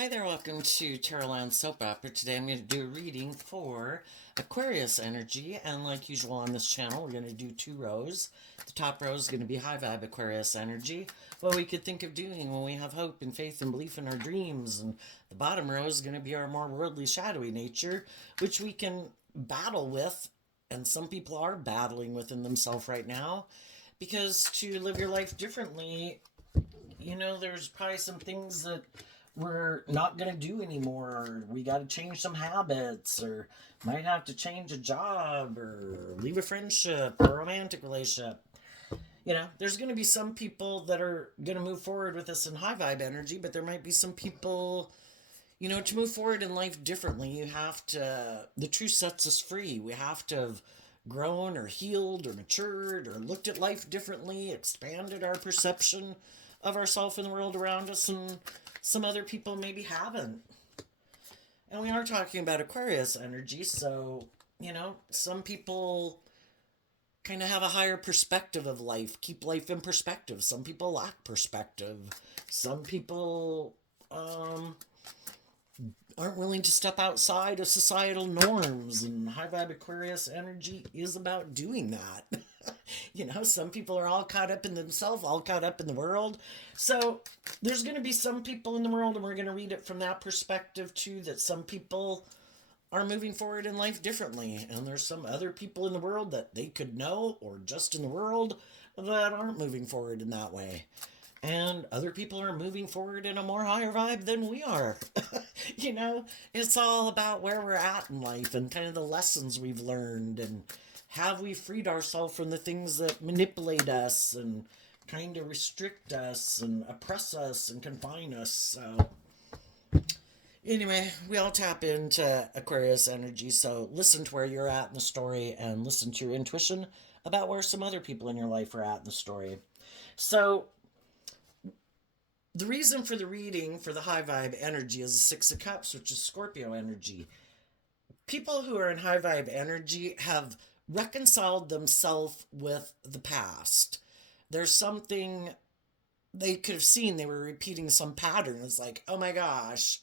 Hi there, welcome to Tarotland Soap Opera. Today I'm going to do a reading for Aquarius energy, and like usual on this channel, we're going to do two rows. The top row is going to be high vibe Aquarius energy, what we could think of doing when we have hope and faith and belief in our dreams, and the bottom row is going to be our more worldly, shadowy nature, which we can battle with, and some people are battling within themselves right now, because to live your life differently, there's probably some things that we're not going to do anymore, or we got to change some habits, or might have to change a job, or leave a friendship or a romantic relationship. There's going to be some people that are going to move forward with this in high vibe energy, but there might be some people, to move forward in life differently, the truth sets us free. We have to have grown or healed or matured or looked at life differently, expanded our perception of ourselves and the world around us, and some other people maybe haven't. And we are talking about Aquarius energy, so, some people kind of have a higher perspective of life, keep life in perspective. Some people lack perspective. Some people aren't willing to step outside of societal norms, and high vibe Aquarius energy is about doing that. Some people are all caught up in themselves, all caught up in the world. So there's going to be some people in the world, and we're going to read it from that perspective too, that some people are moving forward in life differently, and there's some other people in the world that they could know, or just in the world, that aren't moving forward in that way. And other people are moving forward in a more higher vibe than we are. It's all about where we're at in life and kind of the lessons we've learned, and have we freed ourselves from the things that manipulate us and kind of restrict us and oppress us and confine us. So anyway, we all tap into Aquarius energy, so listen to where you're at in the story and listen to your intuition about where some other people in your life are at in the story. So the reason for the reading for the high vibe energy is the Six of Cups, which is Scorpio energy. People who are in high vibe energy have reconciled themselves with the past. There's something they could have seen, they were repeating some pattern. It's like, oh my gosh,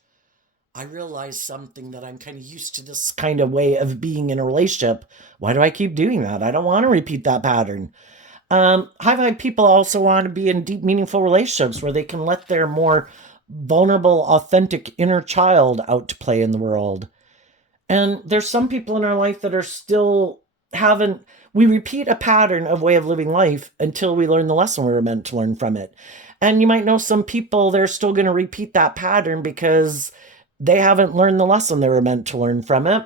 I realized something, that I'm kind of used to this kind of way of being in a relationship. Why do I keep doing that? I don't want to repeat that pattern. High vibe people also want to be in deep, meaningful relationships where they can let their more vulnerable, authentic inner child out to play in the world. And there's some people in our life that are still haven't, we repeat a pattern of way of living life until we learn the lesson we were meant to learn from it. And you might know some people, they're still going to repeat that pattern because they haven't learned the lesson they were meant to learn from it.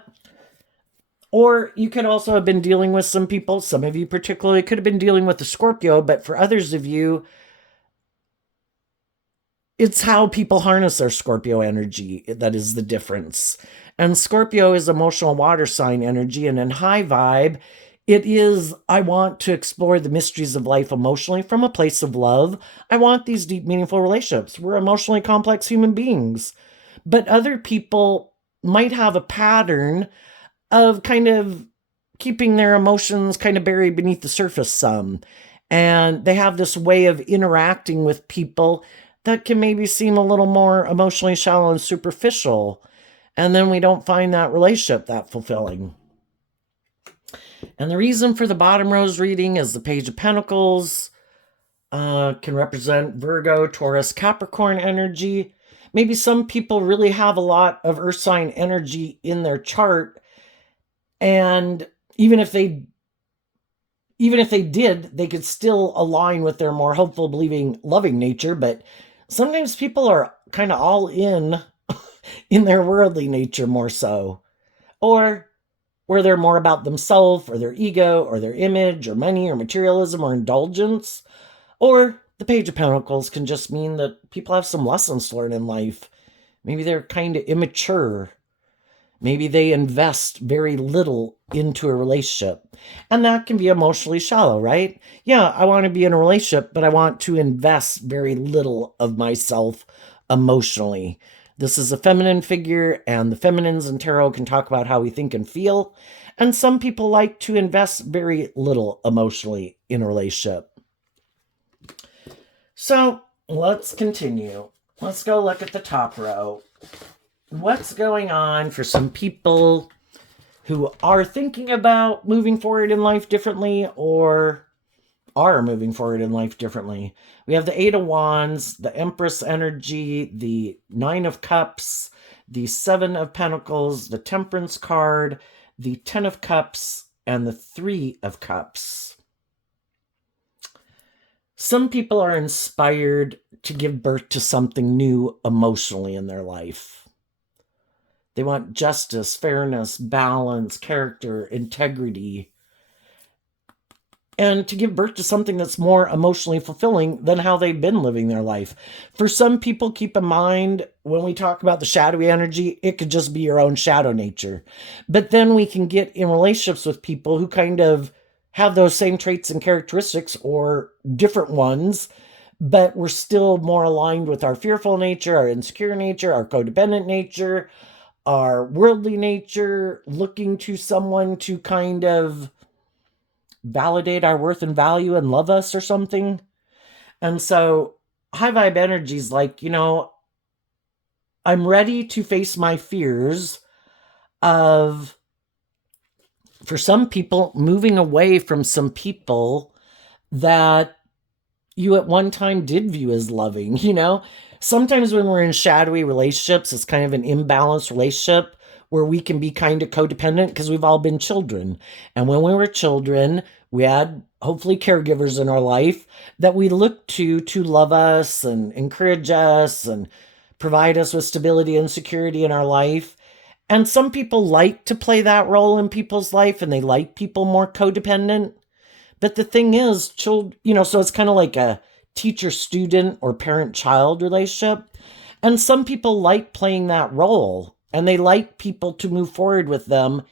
Or you could also have been dealing with some people, some of you particularly could have been dealing with the Scorpio, but for others of you, it's how people harness their Scorpio energy that is the difference. And Scorpio is emotional water sign energy, and in high vibe, it is, I want to explore the mysteries of life emotionally from a place of love. I want these deep, meaningful relationships. We're emotionally complex human beings. But other people might have a pattern of kind of keeping their emotions kind of buried beneath the surface some. And they have this way of interacting with people that can maybe seem a little more emotionally shallow and superficial. And then we don't find that relationship that fulfilling. And the reason for the bottom rose reading is the Page of Pentacles can represent Virgo, Taurus, Capricorn energy. Maybe some people really have a lot of earth sign energy in their chart, and even if they did, they could still align with their more hopeful, believing, loving nature. But sometimes people are kind of all in their worldly nature more so, or where they're more about themselves or their ego or their image or money or materialism or indulgence. Or the Page of Pentacles can just mean that people have some lessons to learn in life. Maybe they're kind of immature. Maybe they invest very little into a relationship. And that can be emotionally shallow, right? Yeah, I want to be in a relationship, but I want to invest very little of myself emotionally. This is a feminine figure, and the feminines in tarot can talk about how we think and feel. And some people like to invest very little emotionally in a relationship. So let's continue. let's go look at the top row. What's going on for some people who are thinking about moving forward in life differently or are moving forward in life differently? We have the Eight of Wands, the Empress energy, the Nine of Cups, the Seven of Pentacles, the Temperance card, the Ten of Cups, and the Three of Cups. Some people are inspired to give birth to something new emotionally in their life. They want justice, fairness, balance, character, integrity, and to give birth to something that's more emotionally fulfilling than how they've been living their life. For some people, keep in mind, when we talk about the shadowy energy, it could just be your own shadow nature. But then we can get in relationships with people who kind of have those same traits and characteristics or different ones, but we're still more aligned with our fearful nature, our insecure nature, our codependent nature, our worldly nature, looking to someone to kind of validate our worth and value and love us or something. And so high vibe energy is like, I'm ready to face my fears of, for some people, moving away from some people that you at one time did view as loving. Sometimes when we're in shadowy relationships, it's kind of an imbalanced relationship where we can be kind of codependent because we've all been children. And when we were children, we had hopefully caregivers in our life that we looked to love us and encourage us and provide us with stability and security in our life. And some people like to play that role in people's life, and they like people more codependent. But the thing is, so it's kind of like a teacher-student or parent-child relationship. And some people like playing that role, and they like people to move forward with them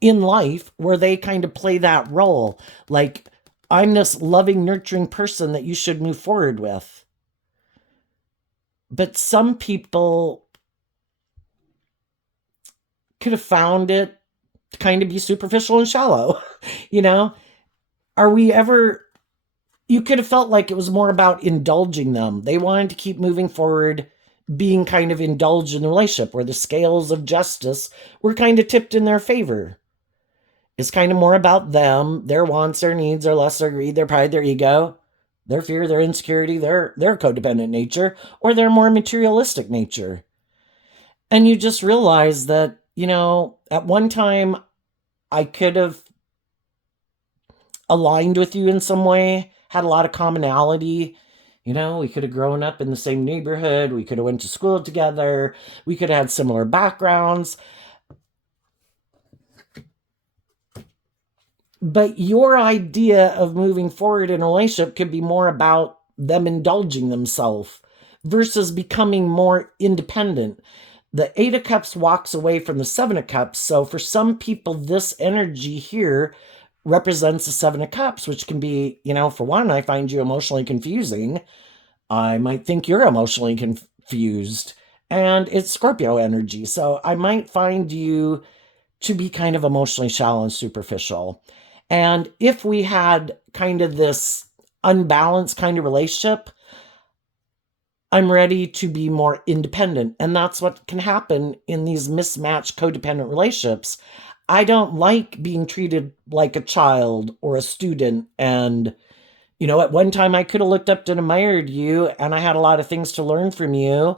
in life where they kind of play that role. Like, I'm this loving, nurturing person that you should move forward with. But some people could have found it to kind of be superficial and shallow. Are we ever... You could have felt like it was more about indulging them. They wanted to keep moving forward, being kind of indulged in the relationship where the scales of justice were kind of tipped in their favor. It's kind of more about them, their wants, their needs, their lusts, their greed, their pride, their ego, their fear, their insecurity, their codependent nature, or their more materialistic nature. And you just realize that, at one time I could have aligned with you in some way, had a lot of commonality. We could have grown up in the same neighborhood. We could have went to school together. We could have had similar backgrounds. But your idea of moving forward in a relationship could be more about them indulging themselves versus becoming more independent. The Eight of Cups walks away from the Seven of Cups. So for some people, this energy here represents the Seven of Cups, which can be, for one, I find you emotionally confusing. I might think you're emotionally confused. And it's Scorpio energy. So I might find you to be kind of emotionally shallow and superficial. And if we had kind of this unbalanced kind of relationship, I'm ready to be more independent. And that's what can happen in these mismatched codependent relationships. I don't like being treated like a child or a student. And, at one time I could have looked up and admired you, and I had a lot of things to learn from you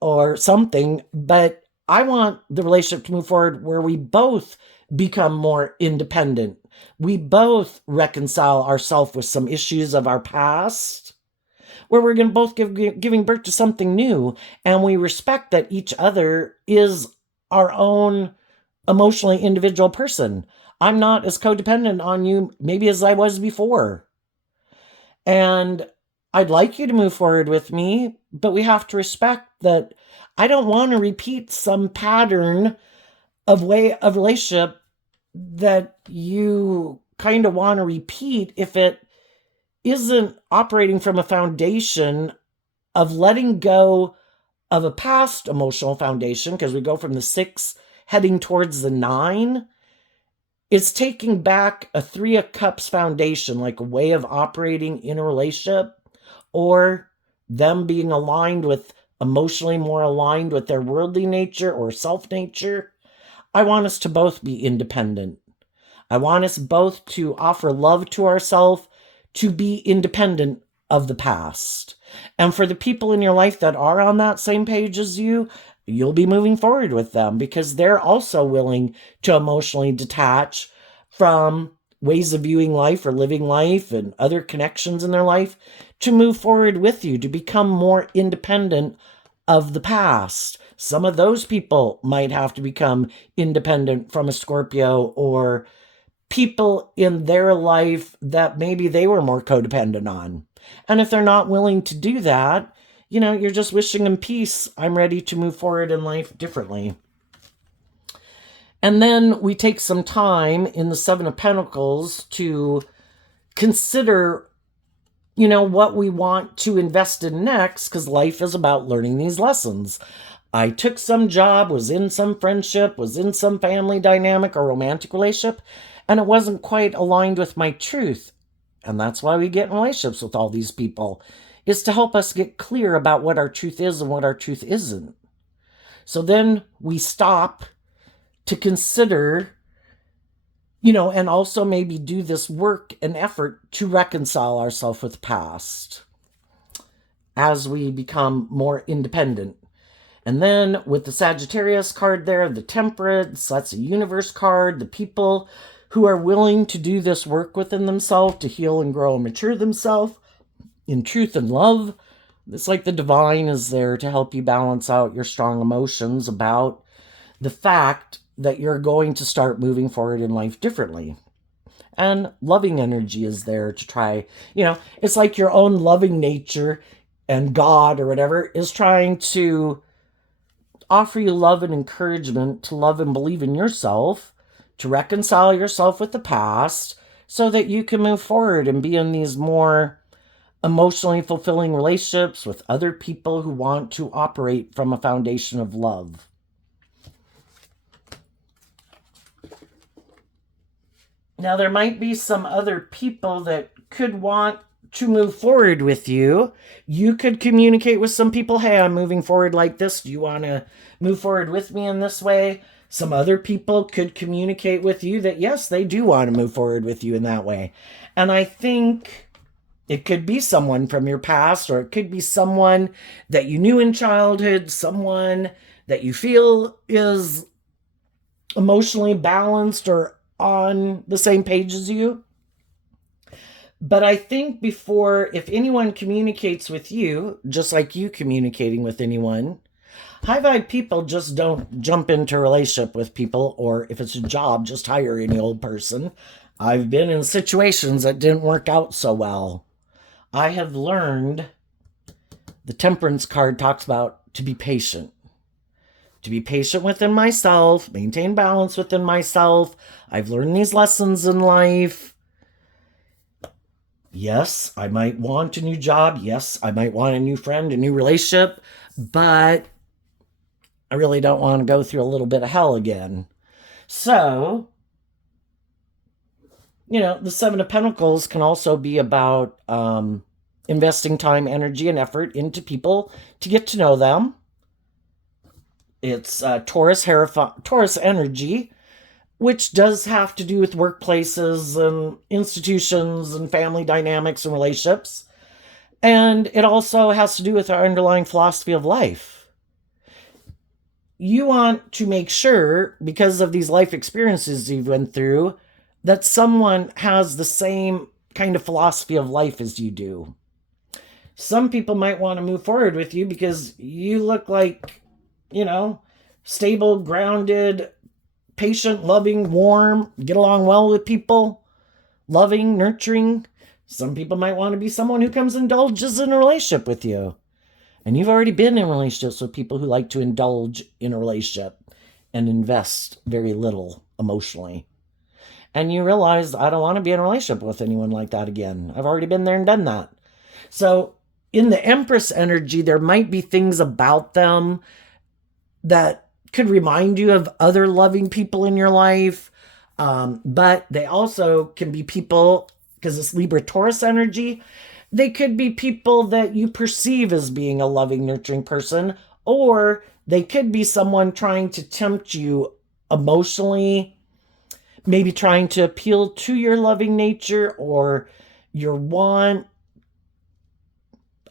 or something. But I want the relationship to move forward where we both become more independent. We both reconcile ourselves with some issues of our past, where we're going to both giving birth to something new, and we respect that each other is our own emotionally individual person. I'm not as codependent on you maybe as I was before. And I'd like you to move forward with me, but we have to respect that I don't want to repeat some pattern of way of relationship that you kind of want to repeat if it isn't operating from a foundation of letting go of a past emotional foundation, because we go from the 6 heading towards the 9. It's taking back a 3 of Cups foundation, like a way of operating in a relationship, or them being aligned with emotionally more aligned with their worldly nature or self nature. I want us to both be independent. I want us both to offer love to ourselves, to be independent of the past. And for the people in your life that are on that same page as you, you'll be moving forward with them because they're also willing to emotionally detach from ways of viewing life or living life and other connections in their life to move forward with you, to become more independent of the past. Some of those people might have to become independent from a Scorpio or people in their life that maybe they were more codependent on. And if they're not willing to do that, you're just wishing them peace. I'm ready to move forward in life differently. And then we take some time in the Seven of Pentacles to consider, what we want to invest in next, because life is about learning these lessons. I took some job, was in some friendship, was in some family dynamic or romantic relationship, and it wasn't quite aligned with my truth. And that's why we get in relationships with all these people, is to help us get clear about what our truth is and what our truth isn't. So then we stop to consider, and also maybe do this work and effort to reconcile ourselves with the past as we become more independent. And then with the Sagittarius card there, the Temperance, that's a universe card, the people who are willing to do this work within themselves to heal and grow and mature themselves in truth and love. It's like the divine is there to help you balance out your strong emotions about the fact that you're going to start moving forward in life differently. And loving energy is there to try, it's like your own loving nature and God or whatever is trying to offer you love and encouragement to love and believe in yourself, to reconcile yourself with the past so that you can move forward and be in these more emotionally fulfilling relationships with other people who want to operate from a foundation of love. Now, there might be some other people that could want to move forward with you. You could communicate with some people, hey, I'm moving forward like this. Do you want to move forward with me in this way? Some other people could communicate with you that, yes, they do want to move forward with you in that way. And I think it could be someone from your past, or it could be someone that you knew in childhood, someone that you feel is emotionally balanced or on the same page as you. But I think if anyone communicates with you, just like you communicating with anyone, high vibe people just don't jump into a relationship with people, or if it's a job, just hire any old person. I've been in situations that didn't work out so well. I have learned, the Temperance card talks about to be patient. To be patient within myself, maintain balance within myself. I've learned these lessons in life. Yes, I might want a new job. Yes, I might want a new friend, a new relationship, but I really don't want to go through a little bit of hell again. So, the Seven of Pentacles can also be about investing time, energy, and effort into people to get to know them. It's Taurus energy, which does have to do with workplaces and institutions and family dynamics and relationships. And it also has to do with our underlying philosophy of life. You want to make sure, because of these life experiences you've went through, that someone has the same kind of philosophy of life as you do. Some people might want to move forward with you because you look like, stable, grounded, patient, loving, warm, get along well with people, loving, nurturing. Some people might want to be someone who comes and indulges in a relationship with you. And you've already been in relationships with people who like to indulge in a relationship and invest very little emotionally. And you realize, I don't want to be in a relationship with anyone like that again. I've already been there and done that. So in the Empress energy, there might be things about them that could remind you of other loving people in your life. But they also can be people, because it's Libra Taurus energy, they could be people that you perceive as being a loving, nurturing person, or they could be someone trying to tempt you emotionally, maybe trying to appeal to your loving nature or your want.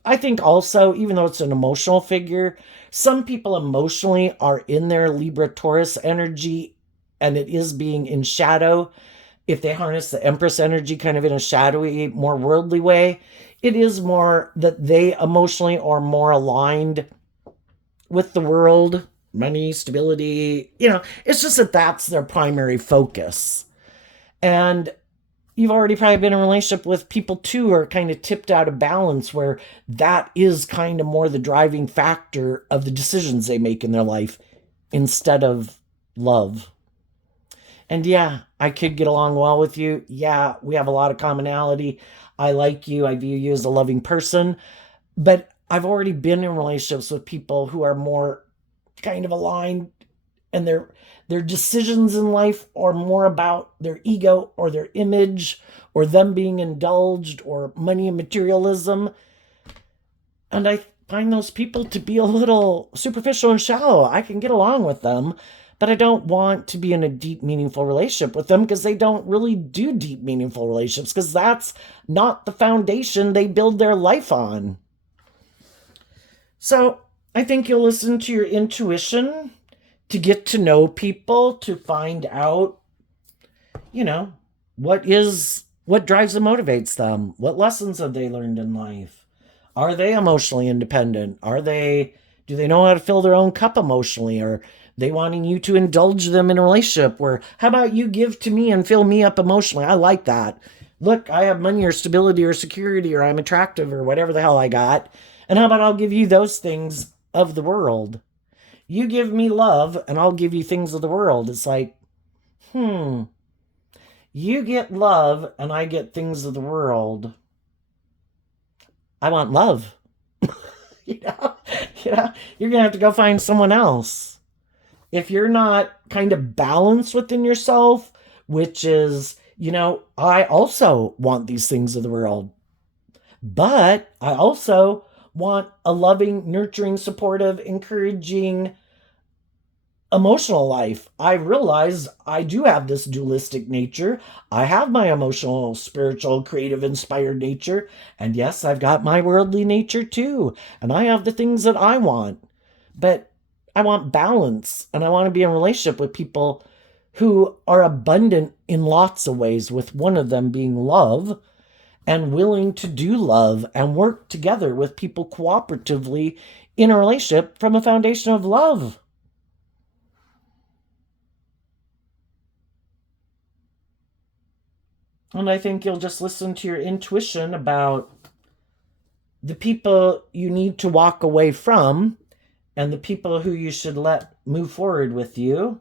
I think also, even though it's an emotional figure, some people emotionally are in their Libra Taurus energy and it is being in shadow. If they harness the Empress energy kind of in a shadowy, more worldly way, it is more that they emotionally are more aligned with the world, money, stability. It's just that that's their primary focus. And you've already probably been in a relationship with people too who are kind of tipped out of balance, where that is kind of more the driving factor of the decisions they make in their life instead of love. And yeah, I could get along well with you. Yeah, we have a lot of commonality. I like you. I view you as a loving person. But I've already been in relationships with people who are more kind of aligned, and their decisions in life are more about their ego or their image or them being indulged or money and materialism. And I find those people to be a little superficial and shallow. I can get along with them, but I don't want to be in a deep, meaningful relationship with them because they don't really do deep, meaningful relationships, because that's not the foundation they build their life on. So I think you'll listen to your intuition to get to know people, to find out, what drives and motivates them. What lessons have they learned in life? Are they emotionally independent? Do they know how to fill their own cup emotionally? Or they wanting you to indulge them in a relationship where, how about you give to me and fill me up emotionally? I like that. Look, I have money or stability or security, or I'm attractive or whatever the hell I got. And how about I'll give you those things of the world? You give me love and I'll give you things of the world. It's like, you get love and I get things of the world. I want love. You're going to have to go find someone else. If you're not kind of balanced within yourself, which is, I also want these things of the world, but I also want a loving, nurturing, supportive, encouraging, emotional life. I realize I do have this dualistic nature. I have my emotional, spiritual, creative, inspired nature. And yes, I've got my worldly nature too. And I have the things that I want. But I want balance. And I want to be in a relationship with people who are abundant in lots of ways, with one of them being love, and willing to do love and work together with people cooperatively in a relationship from a foundation of love. And I think you'll just listen to your intuition about the people you need to walk away from and the people who you should let move forward with you.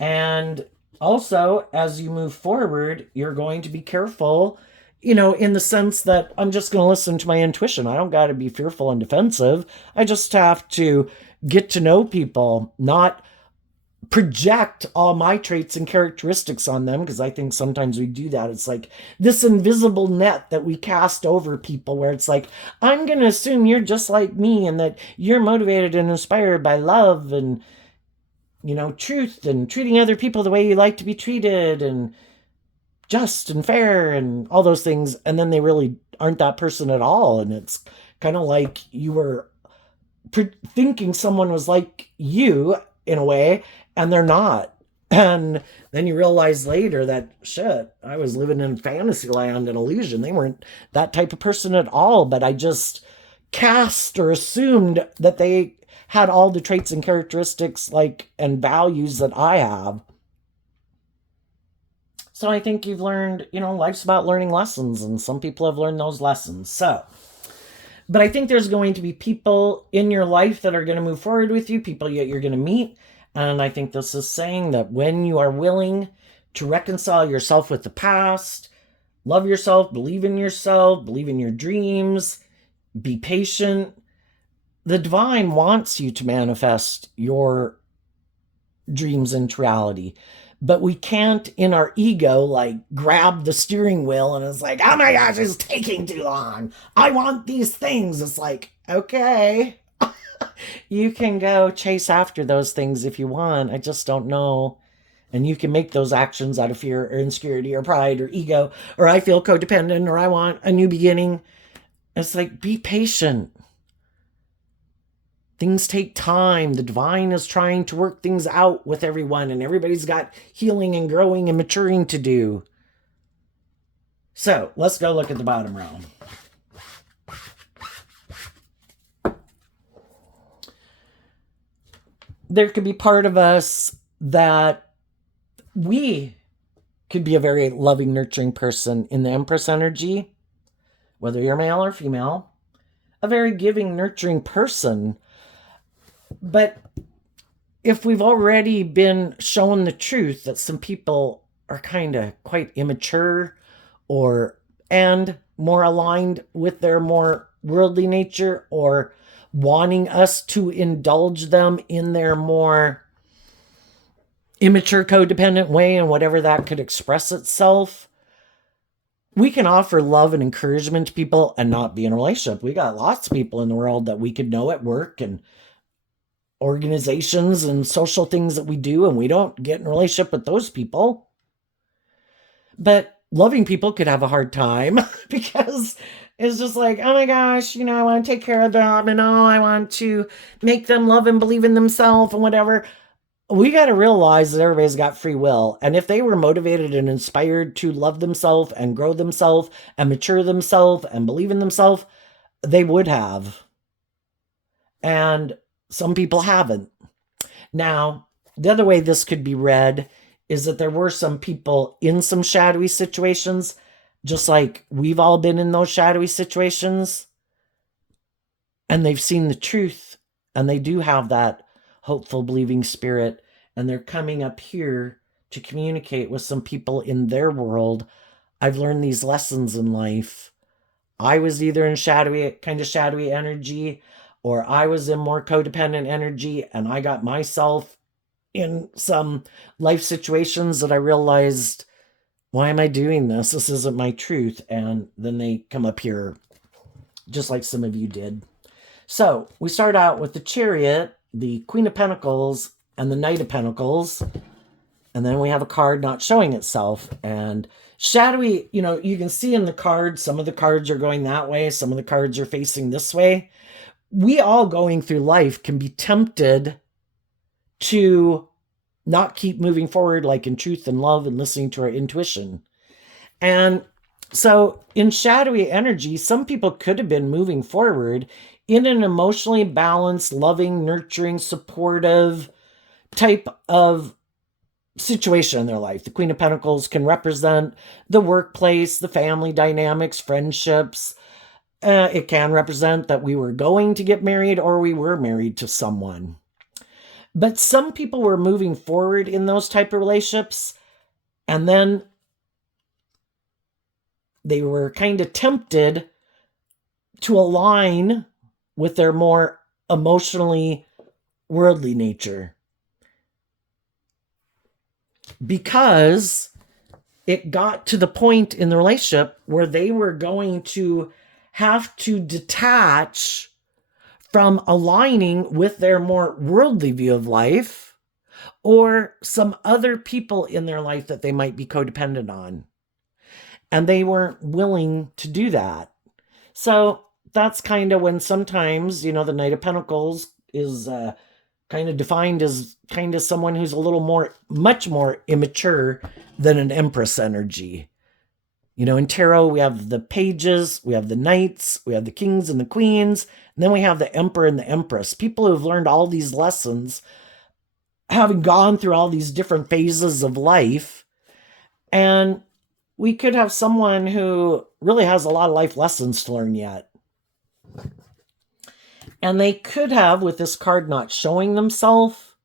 And also, as you move forward, you're going to be careful, in the sense that I'm just going to listen to my intuition. I don't got to be fearful and defensive. I just have to get to know people, not project all my traits and characteristics on them, because I think sometimes we do that. It's like this invisible net that we cast over people, where it's like, I'm going to assume you're just like me and that you're motivated and inspired by love and, truth and treating other people the way you like to be treated and just and fair and all those things. And then they really aren't that person at all. And it's kind of like you were thinking someone was like you in a way, and they're not. And then you realize later that, shit, I was living in fantasy land and illusion. They weren't that type of person at all, but I just cast or assumed that they had all the traits and characteristics and values that I have. So I think you've learned, life's about learning lessons, and some people have learned those lessons. But I think there's going to be people in your life that are going to move forward with you, people that you're going to meet. And I think this is saying that when you are willing to reconcile yourself with the past, love yourself, believe in your dreams, be patient, the divine wants you to manifest your dreams into reality. But we can't, in our ego, like grab the steering wheel and it's like, oh my gosh, it's taking too long. I want these things. It's like, okay, you can go chase after those things if you want. I just don't know. And you can make those actions out of fear or insecurity or pride or ego, or I feel codependent, or I want a new beginning. It's like, be patient. Things take time. The divine is trying to work things out with everyone, and everybody's got healing and growing and maturing to do. So let's go look at the bottom row. There could be part of us that we could be a very loving, nurturing person in the Empress energy, whether you're male or female, a very giving, nurturing person. But if we've already been shown the truth that some people are kind of quite immature and more aligned with their more worldly nature, or wanting us to indulge them in their more immature codependent way, and whatever that could express itself, we can offer love and encouragement to people and not be in a relationship. We got lots of people in the world that we could know at work and organizations and social things that we do, and we don't get in a relationship with those people. But loving people could have a hard time because it's just like, oh my gosh, I want to take care of them, and I want to make them love and believe in themselves and whatever. We got to realize that everybody's got free will. And if they were motivated and inspired to love themselves and grow themselves and mature themselves and believe in themselves, they would have. And some people haven't. Now, the other way this could be read is that there were some people in some shadowy situations, just like we've all been in those shadowy situations, and they've seen the truth, and they do have that hopeful, believing spirit, and they're coming up here to communicate with some people in their world. I've learned these lessons in life. I was either in shadowy energy, or I was in more codependent energy, and I got myself in some life situations that I realized, why am I doing this? This isn't my truth. And then they come up here, just like some of you did. So we start out with the Chariot, the Queen of Pentacles, and the Knight of Pentacles. And then we have a card not showing itself. And shadowy, you can see in the cards, some of the cards are going that way, some of the cards are facing this way. We all going through life can be tempted to not keep moving forward, like in truth and love and listening to our intuition. And so in shadowy energy, some people could have been moving forward in an emotionally balanced, loving, nurturing, supportive type of situation in their life. The Queen of Pentacles can represent the workplace, the family dynamics, friendships. It can represent that we were going to get married, or we were married to someone. But some people were moving forward in those type of relationships, and then they were kind of tempted to align with their more emotionally worldly nature, because it got to the point in the relationship where they were going to have to detach from aligning with their more worldly view of life, or some other people in their life that they might be codependent on. And they weren't willing to do that. So that's kind of when sometimes, the Knight of Pentacles is kind of defined as kind of someone who's much more immature than an Empress energy. In tarot, we have the pages, we have the knights, we have the kings and the queens, and then we have the emperor and the empress. People who have learned all these lessons, having gone through all these different phases of life. And we could have someone who really has a lot of life lessons to learn yet. And they could have, with this card not showing themselves,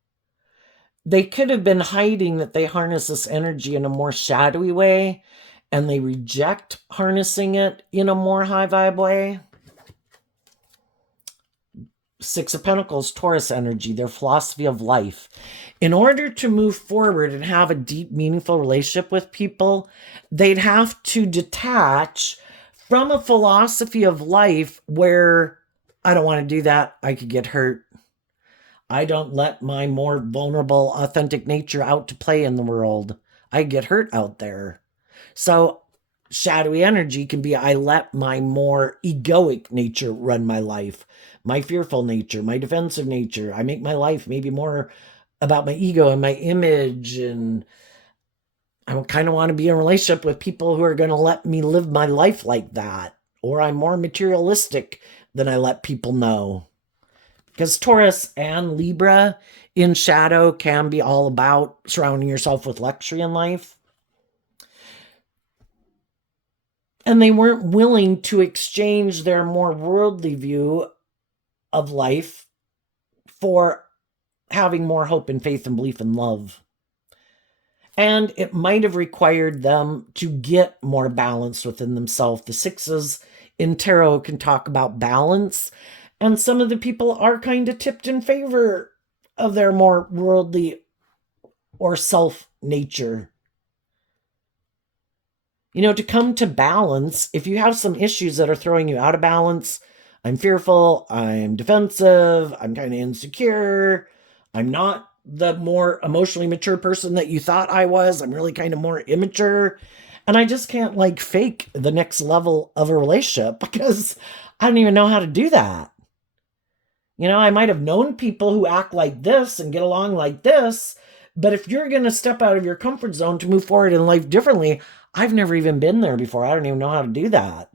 they could have been hiding that they harness this energy in a more shadowy way, and they reject harnessing it in a more high vibe way. Six of Pentacles, Taurus energy, their philosophy of life. In order to move forward and have a deep, meaningful relationship with people, they'd have to detach from a philosophy of life where I don't want to do that. I could get hurt. I don't let my more vulnerable, authentic nature out to play in the world. I get hurt out there. So shadowy energy can be I let my more egoic nature run my life, my fearful nature, my defensive nature. I make my life maybe more about my ego and my image, and I kind of want to be in a relationship with people who are going to let me live my life like that. Or I'm more materialistic than I let people know. Because Taurus and Libra in shadow can be all about surrounding yourself with luxury in life. And they weren't willing to exchange their more worldly view of life for having more hope and faith and belief and love. And it might have required them to get more balance within themselves. The sixes in tarot can talk about balance, and some of the people are kind of tipped in favor of their more worldly or self nature. You know, to come to balance, if you have some issues that are throwing you out of balance, I'm fearful, I'm defensive, I'm kind of insecure, I'm not the more emotionally mature person that you thought I was, I'm really kind of more immature, and I just can't like fake the next level of a relationship because I don't even know how to do that. You know, I might have known people who act like this and get along like this, but if you're going to step out of your comfort zone to move forward in life differently, I've never even been there before. I don't even know how to do that.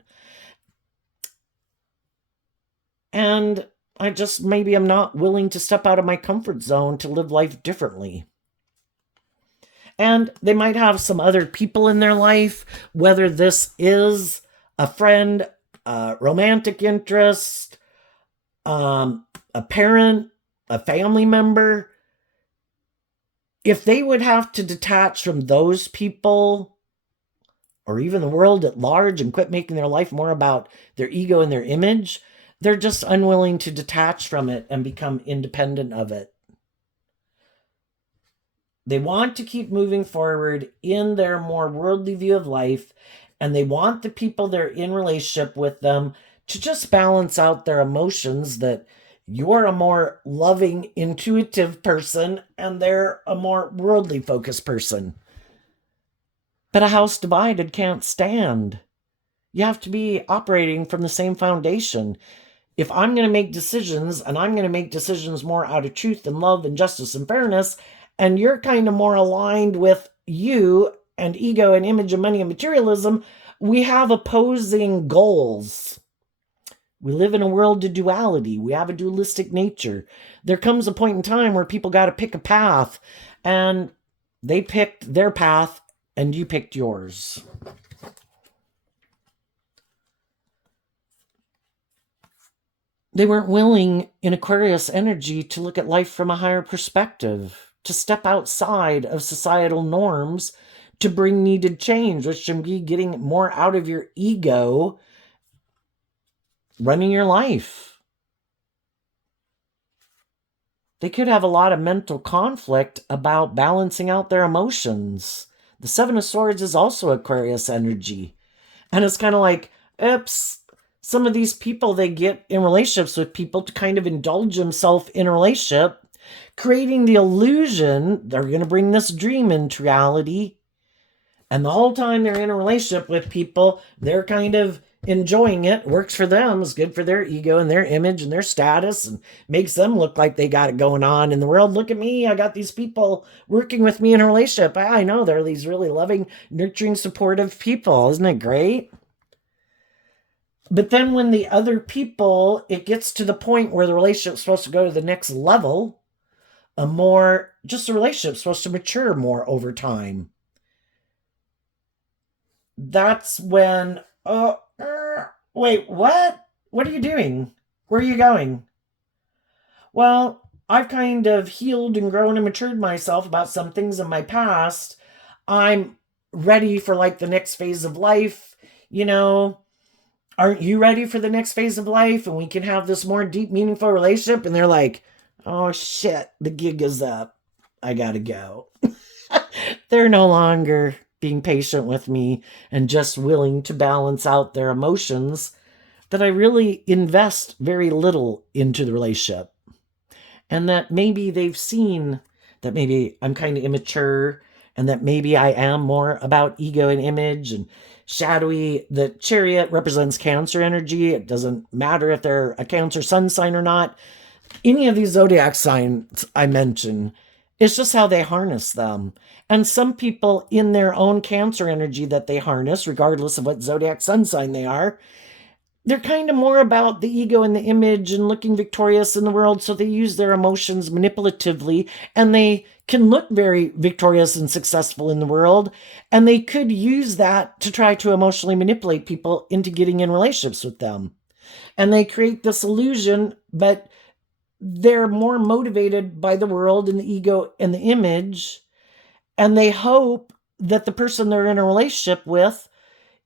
And I just, maybe I'm not willing to step out of my comfort zone to live life differently. And they might have some other people in their life, whether this is a friend, a romantic interest, a parent, a family member. If they would have to detach from those people, or even the world at large, and quit making their life more about their ego and their image, they're just unwilling to detach from it and become independent of it. They want to keep moving forward in their more worldly view of life, and they want the people they're in relationship with them to just balance out their emotions, that you're a more loving, intuitive person, and they're a more worldly focused person. But a house divided can't stand. You have to be operating from the same foundation. If I'm going to make decisions, and I'm going to make decisions more out of truth and love and justice and fairness, and you're kind of more aligned with you and ego and image and money and materialism, we have opposing goals. We live in a world of duality. We have a dualistic nature. There comes a point in time where people got to pick a path, and they picked their path and you picked yours. They weren't willing in Aquarius energy to look at life from a higher perspective, to step outside of societal norms, to bring needed change, which can be getting more out of your ego, running your life. They could have a lot of mental conflict about balancing out their emotions. The Seven of Swords is also Aquarius energy. And it's kind of like, oops, some of these people, they get in relationships with people to kind of indulge themselves in a relationship, creating the illusion they're going to bring this dream into reality. And the whole time they're in a relationship with people, they're kind of enjoying it. Works for them, is good for their ego and their image and their status, and makes them look like they got it going on in the world. Look at me, I got these people working with me in a relationship. I know they're these really loving, nurturing, supportive people. Isn't it great? But then when the other people, it gets to the point where the relationship's supposed to go to the next level, the relationship's supposed to mature more over time. That's when, wait, what? What are you doing? Where are you going? Well, I've kind of healed and grown and matured myself about some things in my past. I'm ready for like the next phase of life. You know, aren't you ready for the next phase of life? And we can have this more deep, meaningful relationship. And they're like, oh shit, the gig is up. I gotta go. They're no longer being patient with me and just willing to balance out their emotions, that I really invest very little into the relationship. And that maybe they've seen that maybe I'm kind of immature, and that maybe I am more about ego and image and shadowy. The Chariot represents Cancer energy. It doesn't matter if they're a Cancer sun sign or not. Any of these zodiac signs I mention, it's just how they harness them. And some people in their own Cancer energy that they harness, regardless of what zodiac sun sign they are, they're kind of more about the ego and the image and looking victorious in the world. So they use their emotions manipulatively, and they can look very victorious and successful in the world. And they could use that to try to emotionally manipulate people into getting in relationships with them. And they create this illusion, but they're more motivated by the world and the ego and the image. And they hope that the person they're in a relationship with,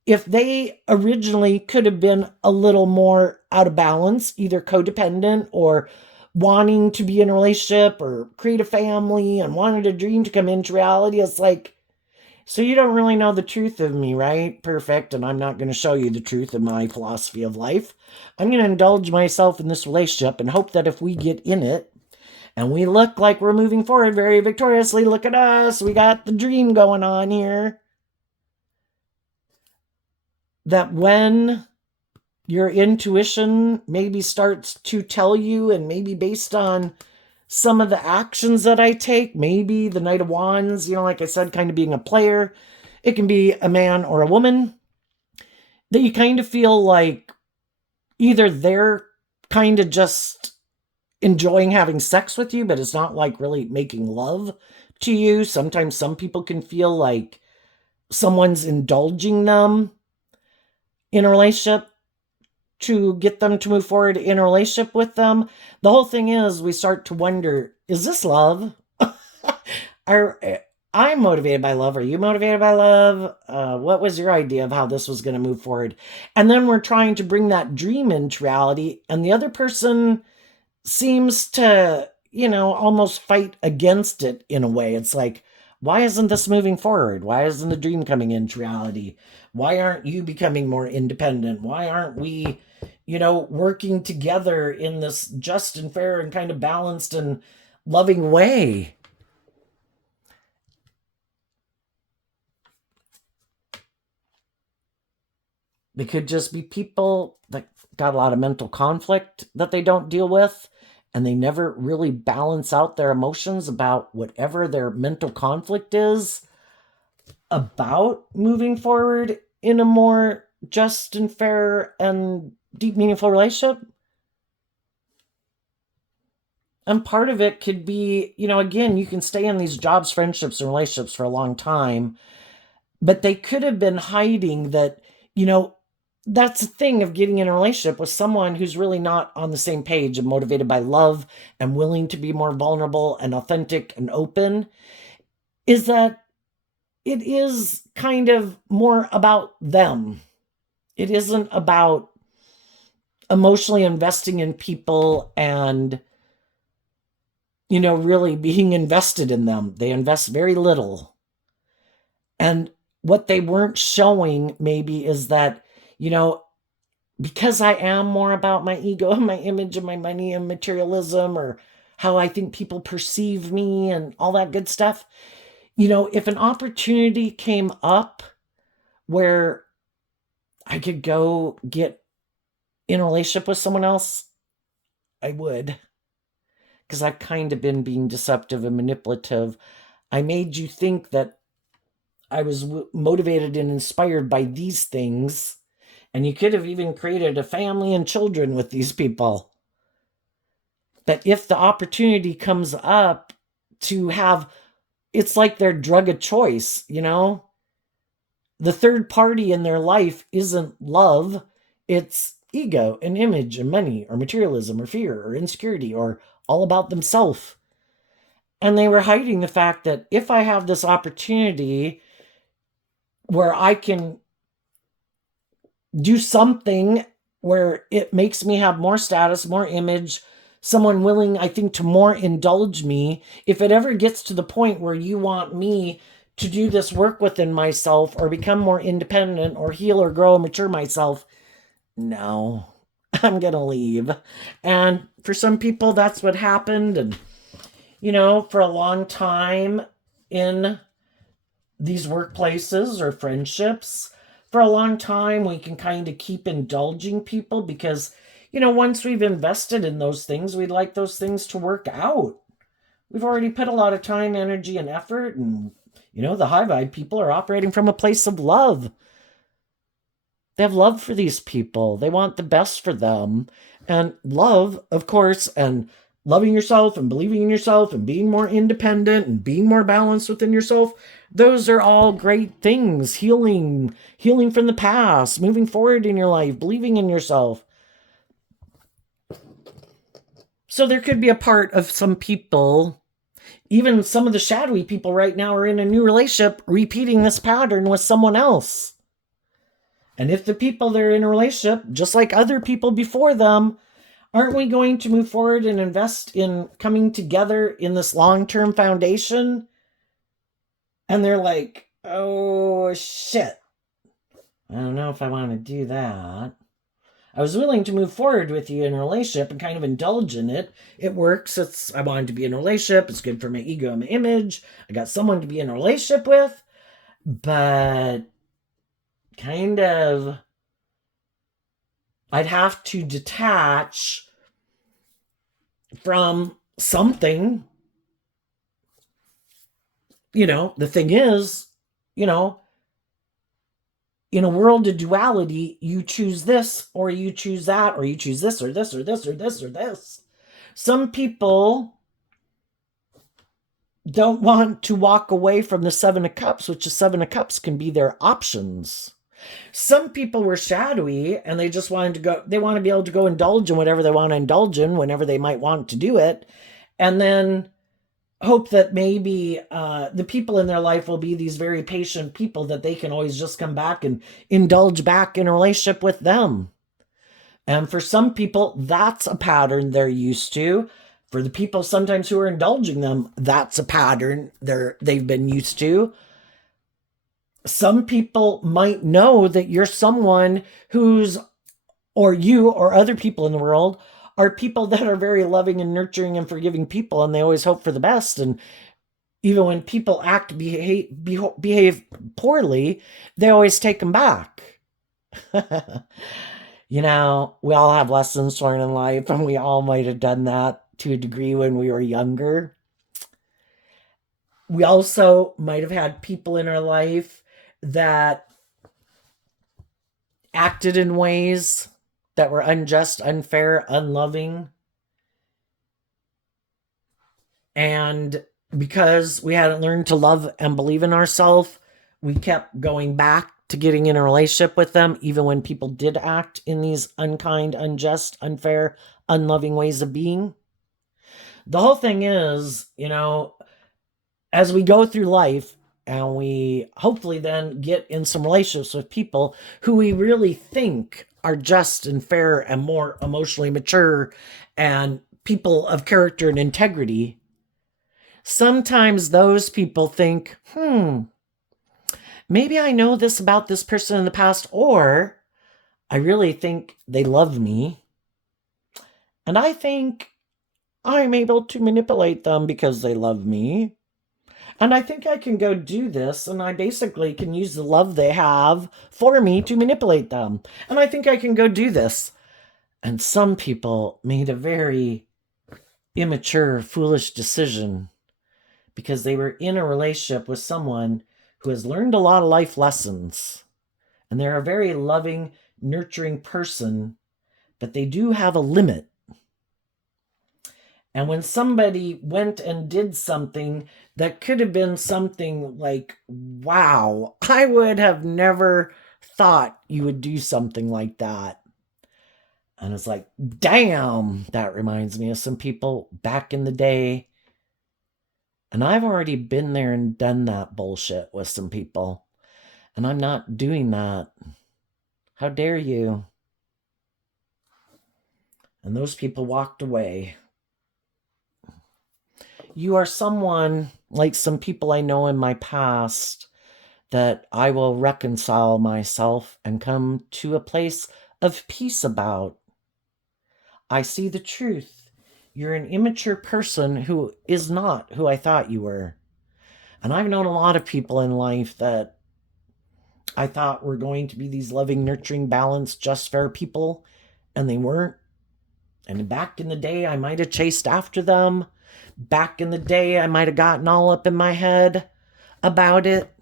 if they originally could have been a little more out of balance, either codependent or wanting to be in a relationship or create a family and wanted a dream to come into reality, it's like, so you don't really know the truth of me, right? Perfect. And I'm not going to show you the truth of my philosophy of life. I'm going to indulge myself in this relationship and hope that if we get in it and we look like we're moving forward very victoriously, look at us, we got the dream going on here, that when your intuition maybe starts to tell you, and maybe based on some of the actions that I take, maybe the Knight of Wands, like I said, kind of being a player, it can be a man or a woman, that you kind of feel like either they're kind of just enjoying having sex with you, but it's not like really making love to you. Sometimes some people can feel like someone's indulging them in a relationship to get them to move forward in a relationship with them. The whole thing is, we start to wonder, is this love? I'm motivated by love. Are you motivated by love? What was your idea of how this was going to move forward? And then we're trying to bring that dream into reality, and the other person seems to, almost fight against it in a way. It's like, why isn't this moving forward? Why isn't the dream coming into reality? Why aren't you becoming more independent? Why aren't we, working together in this just and fair and kind of balanced and loving way? They could just be people that got a lot of mental conflict that they don't deal with, and they never really balance out their emotions about whatever their mental conflict is about moving forward in a more just and fair and deep, meaningful relationship. And part of it could be, again, you can stay in these jobs, friendships, and relationships for a long time, but they could have been hiding that, that's the thing of getting in a relationship with someone who's really not on the same page and motivated by love and willing to be more vulnerable and authentic and open, is that it is kind of more about them. It isn't about emotionally investing in people and, really being invested in them. They invest very little. And what they weren't showing maybe is that, because I am more about my ego and my image and my money and materialism, or how I think people perceive me and all that good stuff, if an opportunity came up where I could go get in a relationship with someone else, I would. Because I've kind of been being deceptive and manipulative. I made you think that I was motivated and inspired by these things, and you could have even created a family and children with these people. But if the opportunity comes up to have, it's like their drug of choice, the third party in their life isn't love, it's ego and image and money or materialism or fear or insecurity or all about themselves. And they were hiding the fact that if I have this opportunity where I can do something where it makes me have more status, more image, someone willing, I think, to more indulge me. If it ever gets to the point where you want me to do this work within myself or become more independent or heal or grow and mature myself, no, I'm going to leave. And for some people, that's what happened. And, for a long time in these workplaces or friendships, for a long time, we can kind of keep indulging people because, once we've invested in those things, we'd like those things to work out. We've already put a lot of time, energy, and effort. And, the high vibe people are operating from a place of love. They have love for these people. They want the best for them. And love, of course, and loving yourself and believing in yourself and being more independent and being more balanced within yourself, those are all great things. Healing from the past, moving forward in your life, believing in yourself. So there could be a part of some people, even some of the shadowy people right now are in a new relationship, repeating this pattern with someone else. And if the people that are in a relationship, just like other people before them, aren't we going to move forward and invest in coming together in this long-term foundation? And they're like, oh, shit. I don't know if I want to do that. I was willing to move forward with you in a relationship and kind of indulge in it. It works. I wanted to be in a relationship. It's good for my ego and my image. I got someone to be in a relationship with. But kind of, I'd have to detach from something. The thing is, in a world of duality, you choose this or you choose that, or you choose this or this or this or this or this. Some people don't want to walk away from the Seven of Cups, which the Seven of Cups can be their options. Some people were shadowy and they just wanted to go, they want to be able to go indulge in whatever they want to indulge in whenever they might want to do it. And then hope that maybe the people in their life will be these very patient people that they can always just come back and indulge back in a relationship with them. And for some people, that's a pattern they're used to. For the people sometimes who are indulging them, that's a pattern they've been used to. Some people might know that you're someone or you or other people in the world are people that are very loving and nurturing and forgiving people, and they always hope for the best. And even when people behave poorly, they always take them back. We all have lessons to learn in life, and we all might have done that to a degree when we were younger. We also might have had people in our life that acted in ways that were unjust, unfair, unloving. And because we hadn't learned to love and believe in ourselves, we kept going back to getting in a relationship with them, even when people did act in these unkind, unjust, unfair, unloving ways of being. The whole thing is, as we go through life, and we hopefully then get in some relationships with people who we really think are just and fair and more emotionally mature and people of character and integrity, sometimes those people think, maybe I know this about this person in the past, or I really think they love me. And I think I'm able to manipulate them because they love me. And I think I can go do this, and I basically can use the love they have for me to manipulate them. And I think I can go do this. And some people made a very immature, foolish decision because they were in a relationship with someone who has learned a lot of life lessons. And they're a very loving, nurturing person, but they do have a limit. And when somebody went and did something that could have been something like, wow, I would have never thought you would do something like that. And it's like, damn, that reminds me of some people back in the day. And I've already been there and done that bullshit with some people. And I'm not doing that. How dare you? And those people walked away. You are someone, like some people I know in my past, that I will reconcile myself and come to a place of peace about. I see the truth. You're an immature person who is not who I thought you were. And I've known a lot of people in life that I thought were going to be these loving, nurturing, balanced, just fair people, and they weren't. And back in the day, I might have chased after them. Back in the day, I might have gotten all up in my head about it.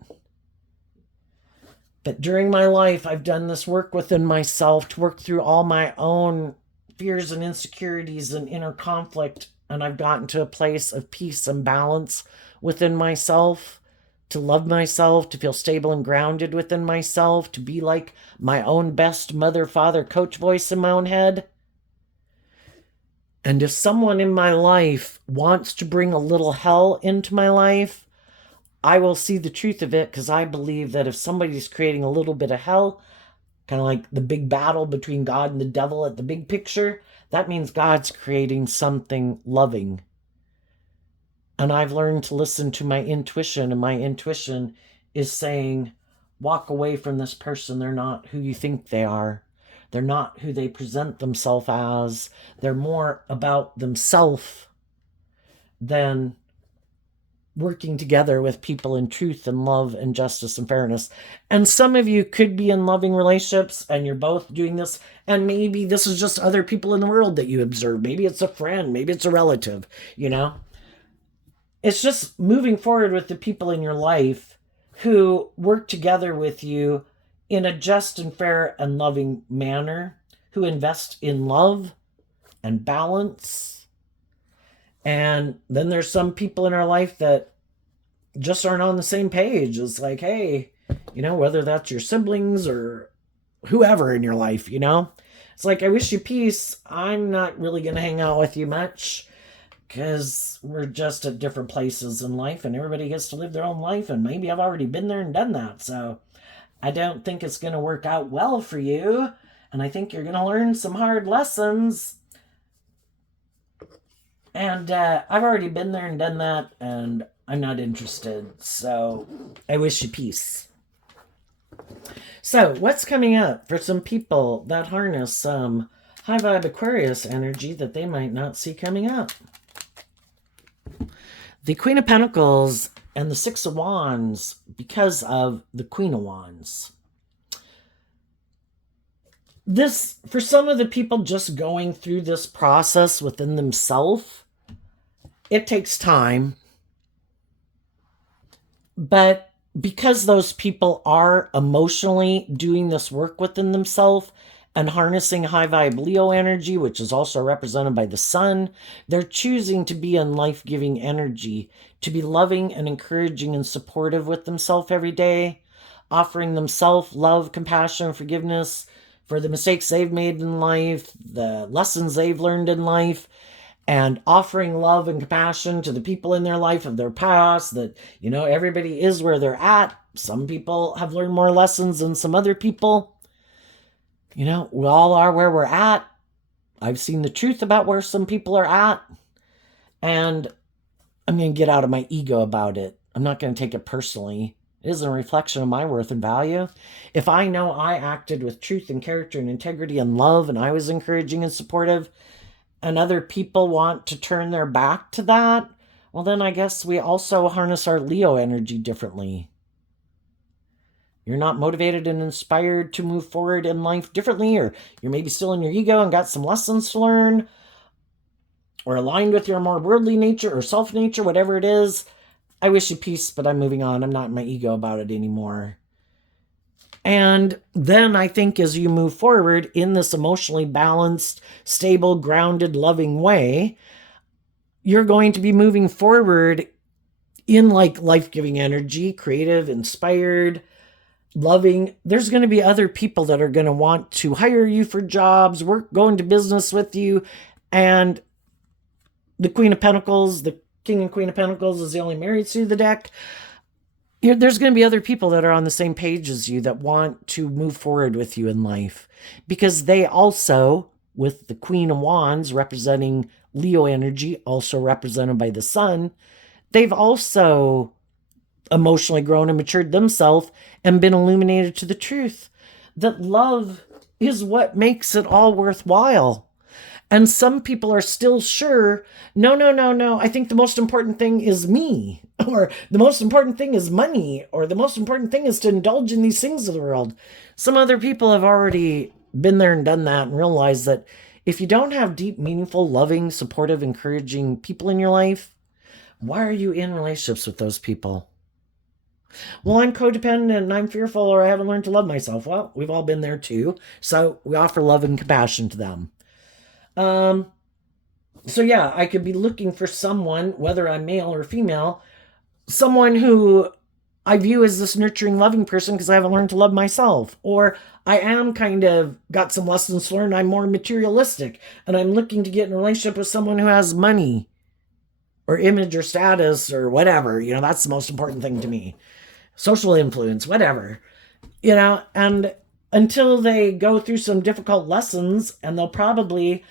But during my life, I've done this work within myself to work through all my own fears and insecurities and inner conflict. And I've gotten to a place of peace and balance within myself, to love myself, to feel stable and grounded within myself, to be like my own best mother, father, coach voice in my own head. And if someone in my life wants to bring a little hell into my life, I will see the truth of it, because I believe that if somebody's creating a little bit of hell, kind of like the big battle between God and the devil at the big picture, that means God's creating something loving. And I've learned to listen to my intuition, and my intuition is saying, walk away from this person. They're not who you think they are. They're not who they present themselves as. They're more about themselves than working together with people in truth and love and justice and fairness. And some of you could be in loving relationships and you're both doing this, and maybe this is just other people in the world that you observe. Maybe it's a friend, maybe it's a relative, you know? It's just moving forward with the people in your life who work together with you in a just and fair and loving manner, who invest in love and balance. And then there's some people in our life that just aren't on the same page. It's like, hey, you know, whether that's your siblings or whoever in your life, you know, it's like, I wish you peace. I'm not really going to hang out with you much, because we're just at different places in life, and everybody gets to live their own life. And maybe I've already been there and done that. So I don't think it's going to work out well for you. And I think you're going to learn some hard lessons. And I've already been there and done that, and I'm not interested. So I wish you peace. So what's coming up for some people that harness some high vibe Aquarius energy that they might not see coming up? The Queen of Pentacles and the Six of Wands, because of the Queen of Wands. This, for some of the people just going through this process within themselves, it takes time. But because those people are emotionally doing this work within themselves and harnessing high vibe Leo energy, which is also represented by the sun, they're choosing to be in life-giving energy, to be loving and encouraging and supportive with themselves every day, offering themselves love, compassion, forgiveness for the mistakes they've made in life, the lessons they've learned in life, and offering love and compassion to the people in their life of their past. That, you know, everybody is where they're at. Some people have learned more lessons than some other people. You know, we all are where we're at. I've seen the truth about where some people are at. And I'm going to get out of my ego about it. I'm not going to take it personally. It isn't a reflection of my worth and value. If I know I acted with truth and character and integrity and love, and I was encouraging and supportive, and other people want to turn their back to that, well, then I guess we also harness our Leo energy differently. You're not motivated and inspired to move forward in life differently, or you're maybe still in your ego and got some lessons to learn, or aligned with your more worldly nature or self nature, whatever it is. I wish you peace, but I'm moving on. I'm not in my ego about it anymore. And then I think as you move forward in this emotionally balanced, stable, grounded, loving way, you're going to be moving forward in like life-giving energy, creative, inspired, loving. There's going to be other people that are going to want to hire you for jobs, go into business with you. And the Queen of Pentacles, the King and Queen of Pentacles is the only married through the deck. There's going to be other people that are on the same page as you that want to move forward with you in life, because they also with the Queen of Wands representing Leo energy, also represented by the sun, they've also emotionally grown and matured themselves and been illuminated to the truth that love is what makes it all worthwhile. And some people are still sure, no, no, no, no. I think the most important thing is me, or the most important thing is money, or the most important thing is to indulge in these things of the world. Some other people have already been there and done that and realized that if you don't have deep, meaningful, loving, supportive, encouraging people in your life, why are you in relationships with those people? Well, I'm codependent and I'm fearful, or I haven't learned to love myself. Well, we've all been there too. So we offer love and compassion to them. So yeah, I could be looking for someone, whether I'm male or female, someone who I view as this nurturing, loving person because I haven't learned to love myself. Or I am kind of got some lessons learned. I'm more materialistic and I'm looking to get in a relationship with someone who has money or image or status or whatever. You know, that's the most important thing to me. Social influence, whatever. You know, and until they go through some difficult lessons, and they'll probably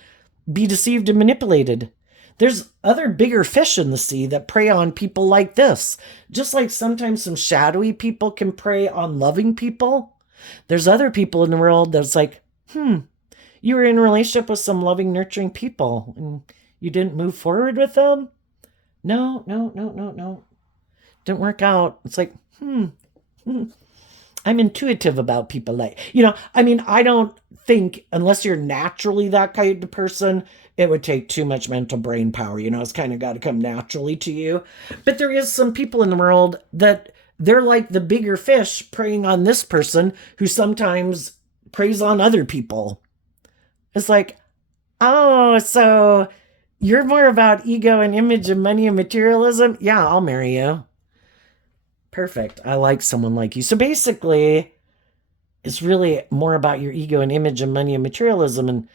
be deceived and manipulated. There's other bigger fish in the sea that prey on people like this. Just like sometimes some shadowy people can prey on loving people, there's other people in the world that's like, you were in a relationship with some loving, nurturing people and you didn't move forward with them? No. Didn't work out. It's like, I'm intuitive about people like, I don't think unless you're naturally that kind of person, it would take too much mental brain power. It's kind of got to come naturally to you. But there is some people in the world that they're like the bigger fish preying on this person who sometimes preys on other people. It's like, oh, so you're more about ego and image and money and materialism? Yeah, I'll marry you. Perfect. I like someone like you. So basically, it's really more about your ego and image and money and materialism. And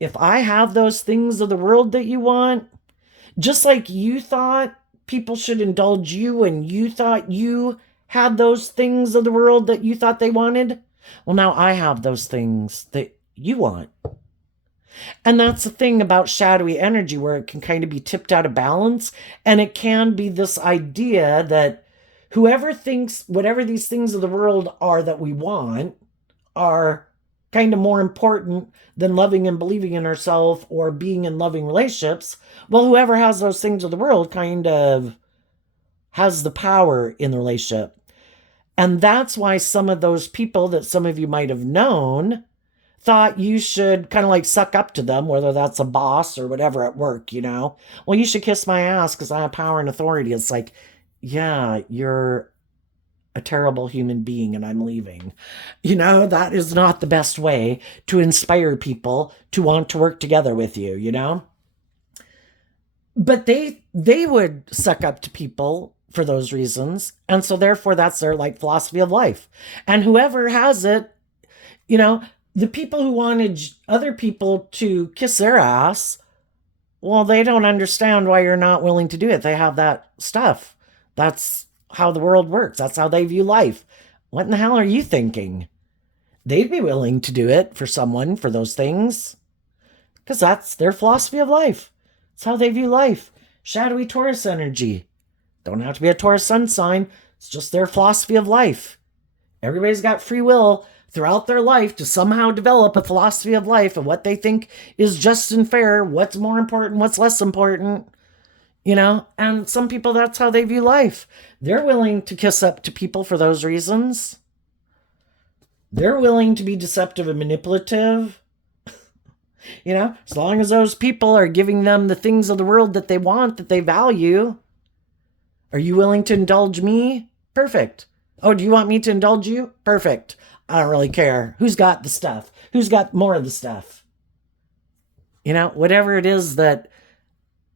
if I have those things of the world that you want, just like you thought people should indulge you and you thought you had those things of the world that you thought they wanted, well, now I have those things that you want. And that's the thing about shadowy energy, where it can kind of be tipped out of balance. And it can be this idea that whoever thinks whatever these things of the world are that we want are kind of more important than loving and believing in ourselves or being in loving relationships, well, whoever has those things of the world kind of has the power in the relationship. And that's why some of those people that some of you might have known thought you should kind of like suck up to them, whether that's a boss or whatever at work, well, you should kiss my ass because I have power and authority. It's like, yeah, you're a terrible human being and I'm leaving. That is not the best way to inspire people to want to work together with you, But they would suck up to people for those reasons. And so therefore that's their like philosophy of life. And whoever has it, the people who wanted other people to kiss their ass, well, they don't understand why you're not willing to do it. They have that stuff. That's how the world works. That's how they view life. What in the hell are you thinking? They'd be willing to do it for someone for those things because that's their philosophy of life. It's how they view life. Shadowy Taurus energy. Don't have to be a Taurus sun sign. It's just their philosophy of life. Everybody's got free will throughout their life to somehow develop a philosophy of life of what they think is just and fair, what's more important, what's less important. And some people, that's how they view life. They're willing to kiss up to people for those reasons. They're willing to be deceptive and manipulative. As long as those people are giving them the things of the world that they want, that they value. Are you willing to indulge me? Perfect. Oh, do you want me to indulge you? Perfect. I don't really care. Who's got the stuff? Who's got more of the stuff? Whatever it is that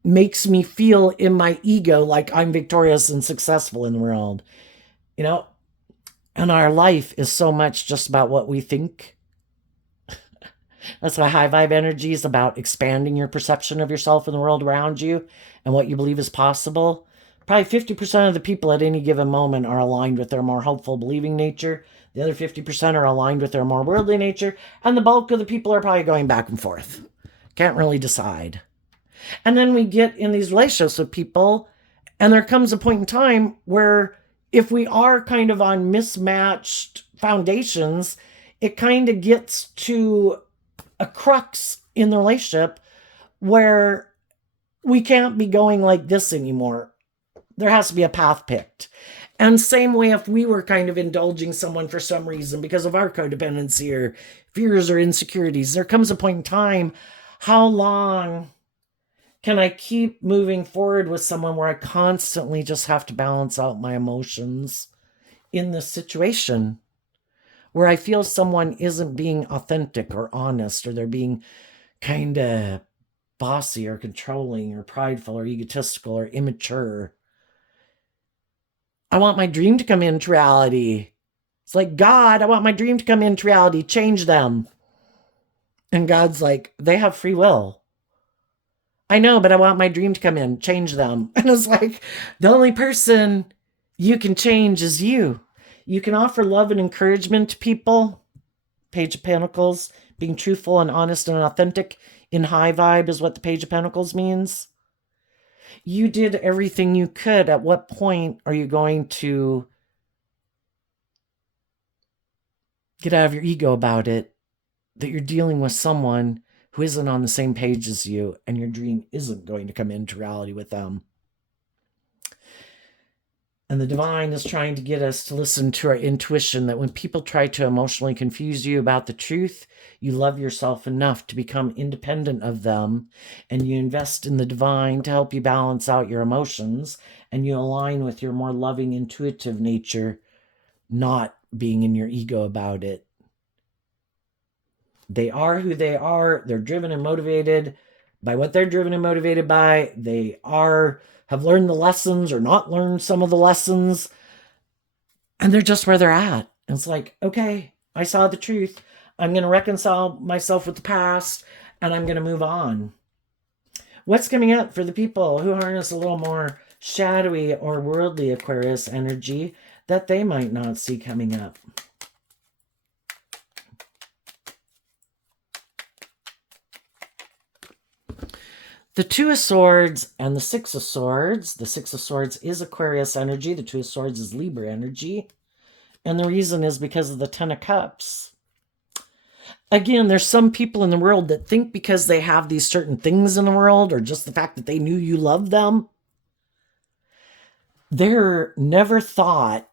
makes me feel in my ego like I'm victorious and successful in the world. And our life is so much just about what we think. That's why high vibe energy is about expanding your perception of yourself and the world around you and what you believe is possible. Probably 50% of the people at any given moment are aligned with their more hopeful, believing nature. The other 50% are aligned with their more worldly nature. And the bulk of the people are probably going back and forth. Can't really decide. And then we get in these relationships with people, and there comes a point in time where if we are kind of on mismatched foundations, it kind of gets to a crux in the relationship where we can't be going like this anymore. There has to be a path picked. And same way if we were kind of indulging someone for some reason because of our codependency or fears or insecurities, there comes a point in time, how long can I keep moving forward with someone where I constantly just have to balance out my emotions in this situation where I feel someone isn't being authentic or honest, or they're being kind of bossy or controlling or prideful or egotistical or immature? I want my dream to come into reality. It's like, God, I want my dream to come into reality. Change them. And God's like, they have free will. I know, but I want my dream to come in. Change them. And it's like, the only person you can change is you. You can offer love and encouragement to people. Page of Pentacles, being truthful and honest and authentic in high vibe is what the Page of Pentacles means. You did everything you could. At what point are you going to get out of your ego about it, that you're dealing with someone who isn't on the same page as you, and your dream isn't going to come into reality with them? And the divine is trying to get us to listen to our intuition, that when people try to emotionally confuse you about the truth, you love yourself enough to become independent of them, and you invest in the divine to help you balance out your emotions, and you align with your more loving, intuitive nature, not being in your ego about it. They are who they are. They're driven and motivated by what they're driven and motivated by. They have learned the lessons or not learned some of the lessons, and they're just where they're at. And it's like, okay, I saw the truth. I'm going to reconcile myself with the past, and I'm going to move on. What's coming up for the people who harness a little more shadowy or worldly Aquarius energy that they might not see coming up? The Two of Swords and the Six of Swords. The Six of Swords is Aquarius energy. The Two of Swords is Libra energy. And the reason is because of the Ten of Cups. Again, there's some people in the world that think because they have these certain things in the world, or just the fact that they knew you loved them, they're never thought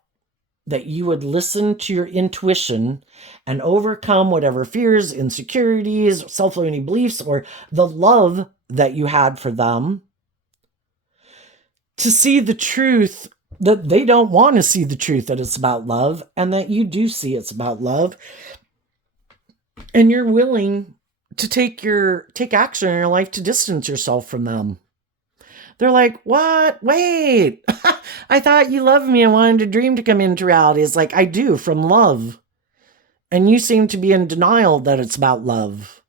that you would listen to your intuition and overcome whatever fears, insecurities, self-limiting beliefs, or the love that you had for them, to see the truth, that they don't want to see the truth, that it's about love, and that you do see it's about love, and you're willing to take action in your life to distance yourself from them. They're like, what? Wait, I thought you loved me and wanted a dream to come into reality. It's like, I do, from love. And you seem to be in denial that it's about love.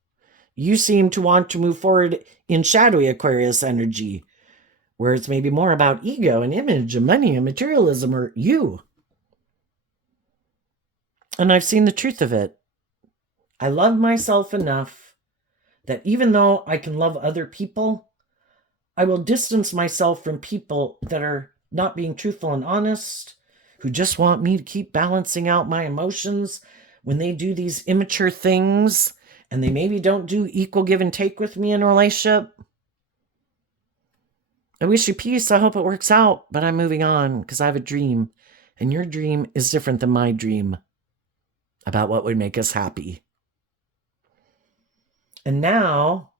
You seem to want to move forward in shadowy Aquarius energy, where it's maybe more about ego and image and money and materialism, or you. And I've seen the truth of it. I love myself enough that even though I can love other people, I will distance myself from people that are not being truthful and honest, who just want me to keep balancing out my emotions when they do these immature things, and they maybe don't do equal give and take with me in a relationship. I wish you peace. I hope it works out, but I'm moving on because I have a dream, and your dream is different than my dream about what would make us happy. And now,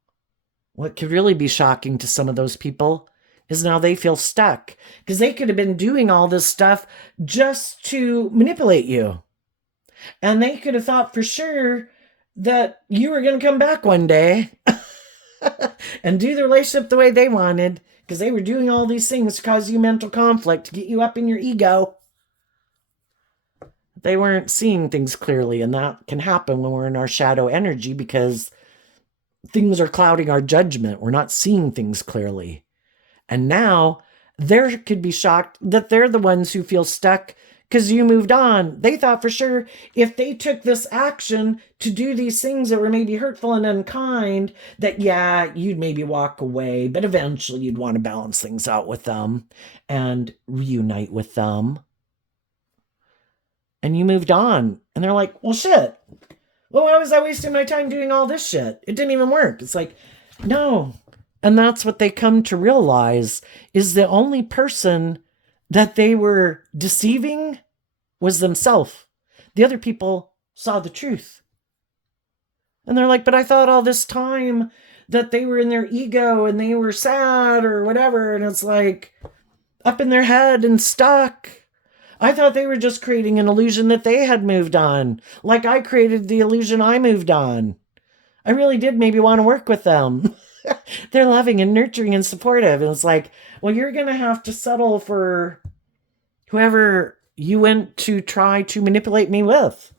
what could really be shocking to some of those people is now they feel stuck, because they could have been doing all this stuff just to manipulate you. And they could have thought for sure that you were going to come back one day and do the relationship the way they wanted, because they were doing all these things to cause you mental conflict, to get you up in your ego. They weren't seeing things clearly, and that can happen when we're in our shadow energy, because things are clouding our judgment. We're not seeing things clearly. And now they could be shocked that they're the ones who feel stuck because you moved on. They thought for sure if they took this action to do these things that were maybe hurtful and unkind, that yeah, you'd maybe walk away, but eventually you'd want to balance things out with them and reunite with them. And you moved on. And they're like, well, shit. Well, why was I wasting my time doing all this shit? It didn't even work. It's like, no. And that's what they come to realize is the only person that they were deceiving was themselves. The other people saw the truth. And they're like, but I thought all this time that they were in their ego and they were sad or whatever. And it's like up in their head and stuck. I thought they were just creating an illusion that they had moved on. Like I created the illusion I moved on. I really did maybe want to work with them. They're loving and nurturing and supportive. And it's like, well, you're going to have to settle for whoever you went to try to manipulate me with.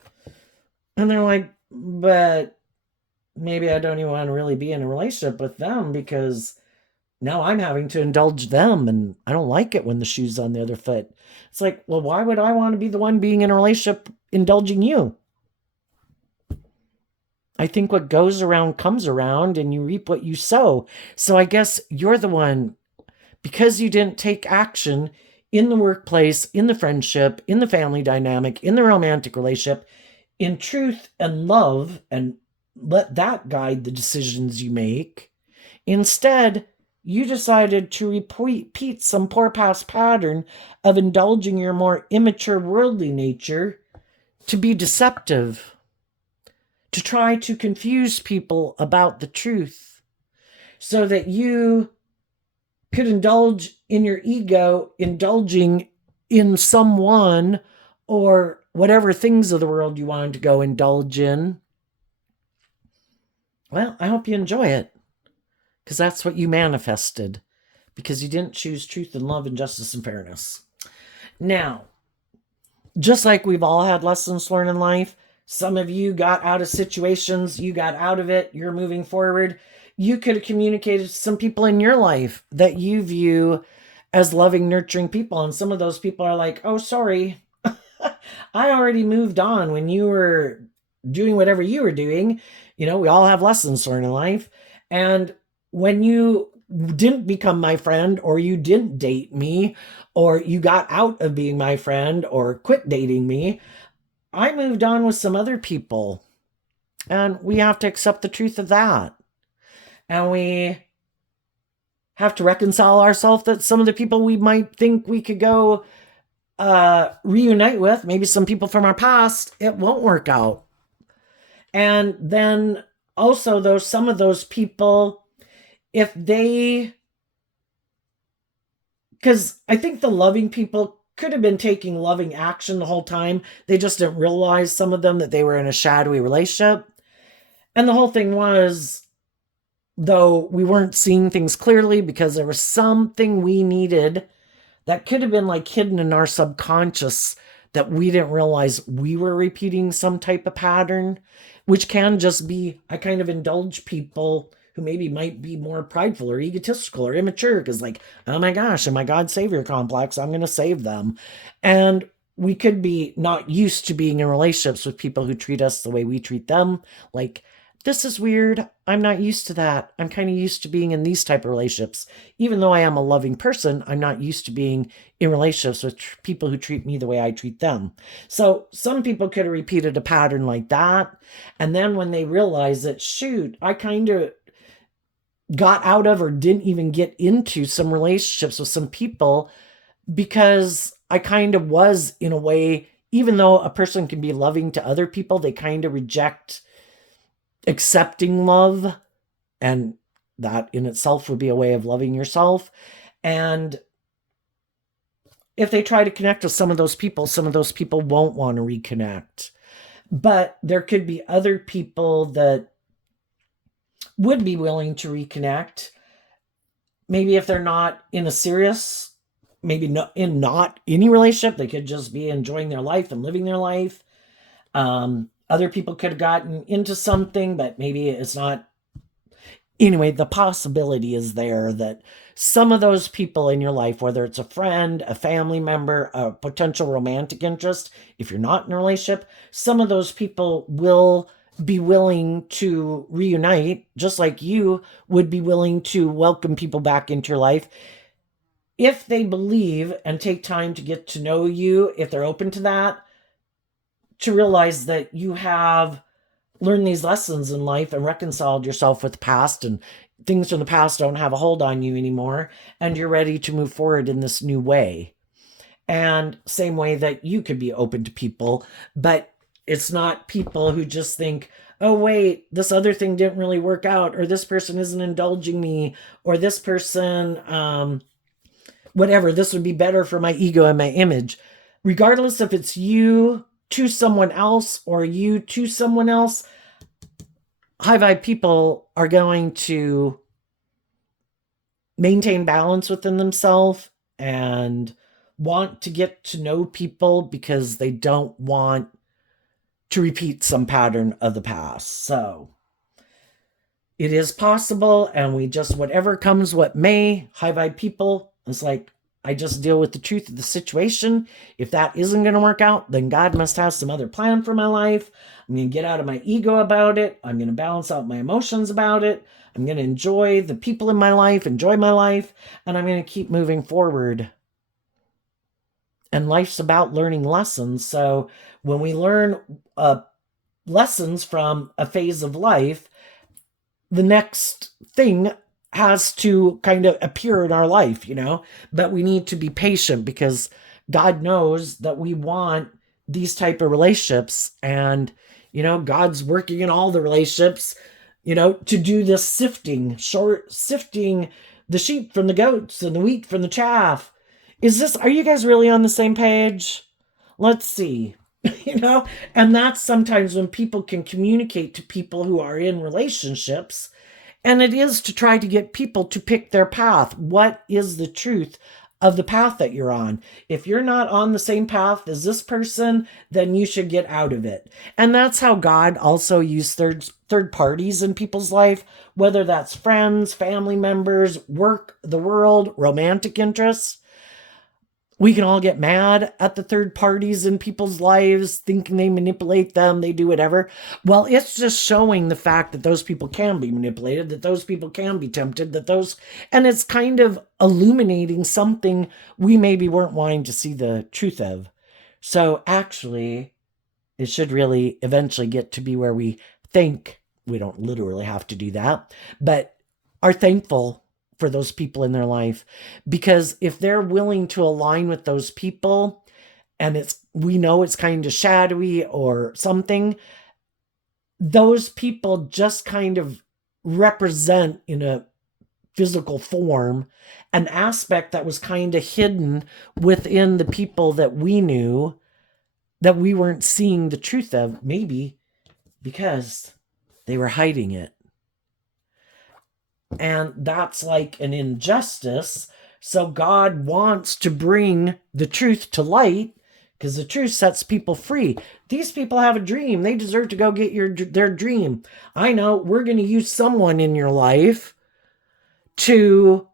And they're like, but maybe I don't even want to really be in a relationship with them because now I'm having to indulge them and I don't like it when the shoe's on the other foot. It's like, well, why would I want to be the one being in a relationship indulging you? I think what goes around comes around and you reap what you sow. So I guess you're the one, because you didn't take action in the workplace, in the friendship, in the family dynamic, in the romantic relationship, in truth and love, and let that guide the decisions you make. Instead, you decided to repeat some poor past pattern of indulging your more immature worldly nature to be deceptive, to try to confuse people about the truth so that you could indulge in your ego, indulging in someone or whatever things of the world you wanted to go indulge in. Well, I hope you enjoy it because that's what you manifested because you didn't choose truth and love and justice and fairness. Now, just like we've all had lessons learned in life, some of you got out of situations, you got out of it, you're moving forward. You could have communicated to some people in your life that you view as loving, nurturing people. And some of those people are like, oh, sorry, I already moved on when you were doing whatever you were doing. You know, we all have lessons learned in life. And when you didn't become my friend or you didn't date me or you got out of being my friend or quit dating me, I moved on with some other people. And we have to accept the truth of that. And we have to reconcile ourselves that some of the people we might think we could go reunite with, maybe some people from our past, it won't work out. And then also, though, some of those people, if they, because I think the loving people could have been taking loving action the whole time. They just didn't realize, some of them, that they were in a shadowy relationship. And the whole thing was, though we weren't seeing things clearly because there was something we needed that could have been like hidden in our subconscious that we didn't realize we were repeating some type of pattern, which can just be, I kind of indulge people who maybe might be more prideful or egotistical or immature because like, oh my gosh, in my God Savior complex, I'm going to save them. And we could be not used to being in relationships with people who treat us the way we treat them. Like, this is weird. I'm not used to that. I'm kind of used to being in these type of relationships. Even though I am a loving person, I'm not used to being in relationships with people who treat me the way I treat them. So some people could have repeated a pattern like that. And then when they realize that, shoot, I kind of got out of or didn't even get into some relationships with some people because I kind of was, in a way, even though a person can be loving to other people, they kind of reject accepting love, and that in itself would be a way of loving yourself. And if they try to connect with some of those people won't want to reconnect. But there could be other people that would be willing to reconnect. Maybe if they're not in a serious, maybe not in any relationship, they could just be enjoying their life and living their life. Other people could have gotten into something, but maybe it's not anyway, the possibility is there that some of those people in your life, whether it's a friend, a family member, a potential romantic interest, if you're not in a relationship, some of those people will be willing to reunite, just like you would be willing to welcome people back into your life if they believe and take time to get to know you, if they're open to that, to realize that you have learned these lessons in life and reconciled yourself with the past, and things from the past don't have a hold on you anymore, and you're ready to move forward in this new way. And same way that you could be open to people, but it's not people who just think, oh wait, this other thing didn't really work out, or this person isn't indulging me, or this person whatever, this would be better for my ego and my image. Regardless if it's you to someone else or you to someone else, high vibe people are going to maintain balance within themselves and want to get to know people because they don't want to repeat some pattern of the past. So it is possible, and we just, whatever comes what may, high vibe people, it's like, I just deal with the truth of the situation. If that isn't going to work out, then God must have some other plan for my life. I'm going to get out of my ego about it. I'm going to balance out my emotions about it. I'm going to enjoy the people in my life, enjoy my life, and I'm going to keep moving forward. And life's about learning lessons. So when we learn lessons from a phase of life, the next thing has to kind of appear in our life, but we need to be patient because God knows that we want these type of relationships, and God's working in all the relationships, to do this sifting the sheep from the goats and the wheat from the chaff. Are you guys really on the same page? Let's see. And that's sometimes when people can communicate to people who are in relationships. And it is to try to get people to pick their path. What is the truth of the path that you're on? If you're not on the same path as this person, then you should get out of it. And that's how God also used third parties in people's life, whether that's friends, family members, work, the world, romantic interests. We can all get mad at the third parties in people's lives, thinking they manipulate them, they do whatever. Well, it's just showing the fact that those people can be manipulated, that those people can be tempted, and it's kind of illuminating something we maybe weren't wanting to see the truth of. So actually, it should really eventually get to be where we think, we don't literally have to do that, but are thankful for those people in their life, because if they're willing to align with those people, and we know it's kind of shadowy or something, those people just kind of represent in a physical form an aspect that was kind of hidden within the people that we knew, that we weren't seeing the truth of, maybe because they were hiding it. And that's like an injustice. So God wants to bring the truth to light, because the truth sets people free. These people have a dream. They deserve to go get their dream. I know we're going to use someone in your life to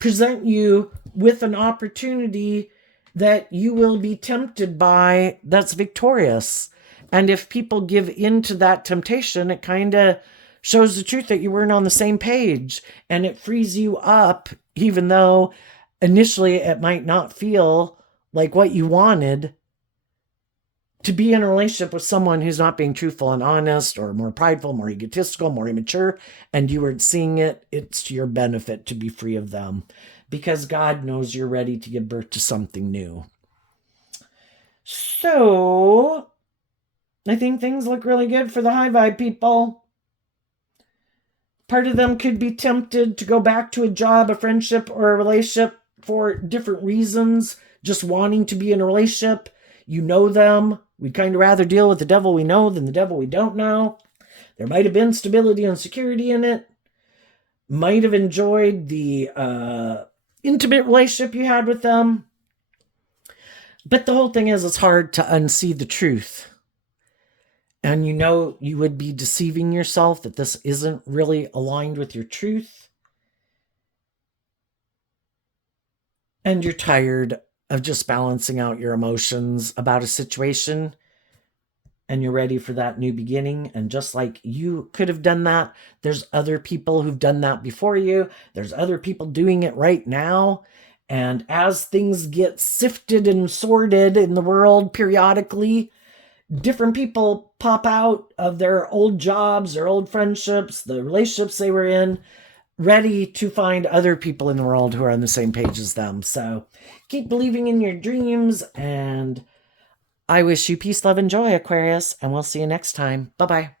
present you with an opportunity that you will be tempted by, that's victorious. And if people give in to that temptation, it kind of shows the truth that you weren't on the same page, and it frees you up, even though initially it might not feel like what you wanted, to be in a relationship with someone who's not being truthful and honest, or more prideful, more egotistical, more immature, and you weren't seeing it. It's to your benefit to be free of them, because God knows you're ready to give birth to something new. So I think things look really good for the high vibe people. Part of them could be tempted to go back to a job, a friendship, or a relationship for different reasons, just wanting to be in a relationship. You know them. We'd kind of rather deal with the devil we know than the devil we don't know. There might have been stability and security in it. Might have enjoyed the intimate relationship you had with them. But the whole thing is, it's hard to unsee the truth. and you know you would be deceiving yourself, that this isn't really aligned with your truth, and you're tired of just balancing out your emotions about a situation, and you're ready for that new beginning. And just like you could have done that, there's other people who've done that before you. There's other people doing it right now. And as things get sifted and sorted in the world periodically, different people pop out of their old jobs, their old friendships, the relationships they were in, ready to find other people in the world who are on the same page as them. So keep believing in your dreams, and I wish you peace, love, and joy, Aquarius, and we'll see you next time. Bye bye.